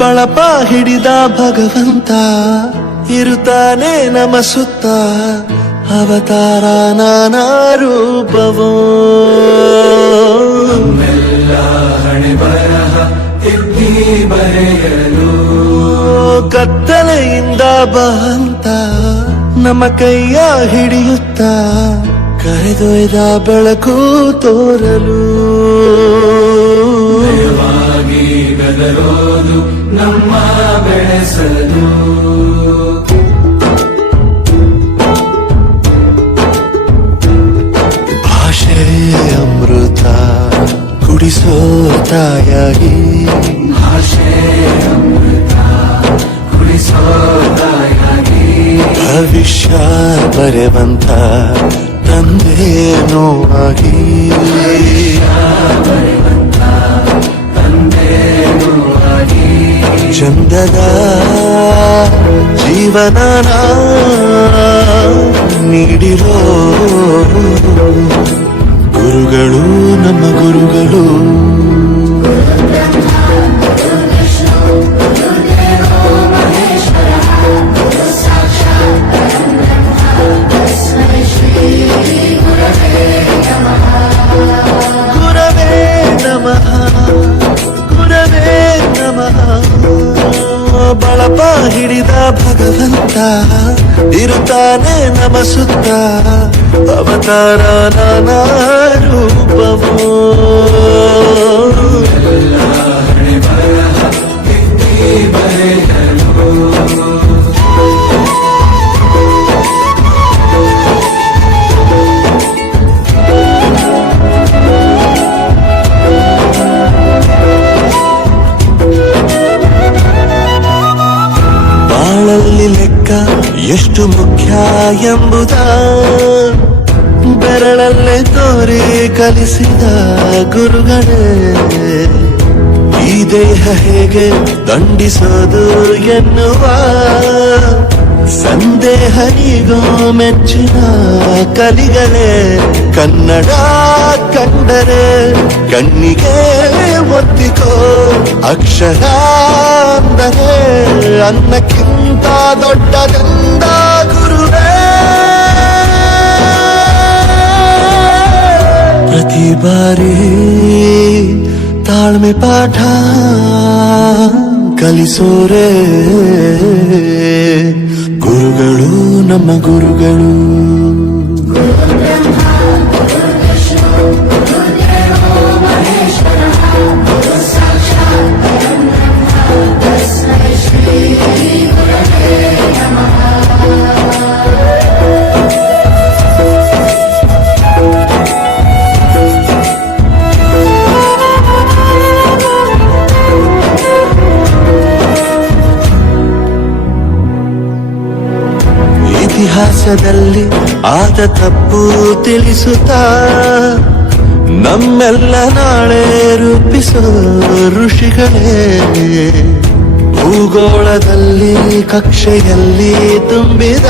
ಬಳಪ ಹಿಡಿದ ಭಗವಂತ ಇರುತ್ತಾನೆ ನಮ ಸುತ್ತ ಅವತಾರ ನಾನಾ ರೂಪವೋ ಹಣೆ ಬರಹ ತಿದ್ದಿ ಬರೆಯಲು ಕತ್ತಲೆಯಿಂದ ಬಂತ ನಮ್ಮ ಕೈಯ ಹಿಡಿಯುತ್ತ ಕರೆದೊಯ್ದ ಬೆಳಕು ತೋರಲು ದಯವಾಗಿ ಗದರೋದು ನಮ್ಮ ಬೆಳೆಸಲು ಭಾಷೆ ಅಮೃತ ಕುಡಿಸೋ ತಾಯಾಗಿ ಭಾಷೆ ಅಮೃತ ಕುಡಿಸೋ ತಾಯಾಗಿ ಭವಿಷ್ಯ ಬರೆವಂತ ತಂದೇನೋ ಆಗಿ ತಂದೇನೂ ಆಗಿ ಚಂದದ ಜೀವನನ ನೀಡಿರೋ ಗುರುಗಳು ನಮ್ಮ ಗುರುಗಳು ಗುರವೇ ನಮಃ ಗುರವೇ ನಮಃ ಬಳಪ ಹಿಡಿದ ಭಗವಂತ ಇರುತ್ತಾನೆ ನಮ ಸುತ್ತ ಅವತಾರ ನಾನಾ ರೂಪವೋ ಹಣೆ ಬರಹ ತಿದ್ದಿ ಬರೆಯಲು ಬಾಳಲ್ಲಿ ಲೆಕ್ಕ ಎಷ್ಟು ಮುಖ್ಯ ಎಂಬುದ ಬೆರಳಲ್ಲೇ ತೋರಿ ಕಲಿಸಿದ ಗುರುಗಳೇ ಈ ದೇಹ ಹೇಗೆ ದಂಡಿಸೋದು ಎನ್ನುವ ಸಂದೇಹ ನೀಗೋ ಮೆಚ್ಚಿನ ಕಲಿಗಳೇ ಕನ್ನಡ ಕಂಡರೆ ಕಣ್ಣಿಗೆ ಒತ್ತಿಕೋ ಅಕ್ಷರ ಅಂದರೆ ಅನ್ನಕ್ಕಿಂತ ದೊಡ್ಡದೆಂದ ಗುರುವೇ ಪ್ರತಿ ಬಾರಿ ತಾಳ್ಮೆ ಪಾಠ ಕಲಿಸೋರೆ ಗುರುಗಳು ನಮ್ಮ ಗುರುಗಳು ಇತಿಹಾಸದಲ್ಲಿ ಆದ ತಪ್ಪು ತಿಳಿಸುತ್ತಾ ನಮ್ಮೆಲ್ಲ ನಾಳೆ ರೂಪಿಸೋ ಋಷಿಗಳೇ ಭೂಗೋಳದಲ್ಲಿ ಕಕ್ಷೆಯಲ್ಲಿ ತುಂಬಿದ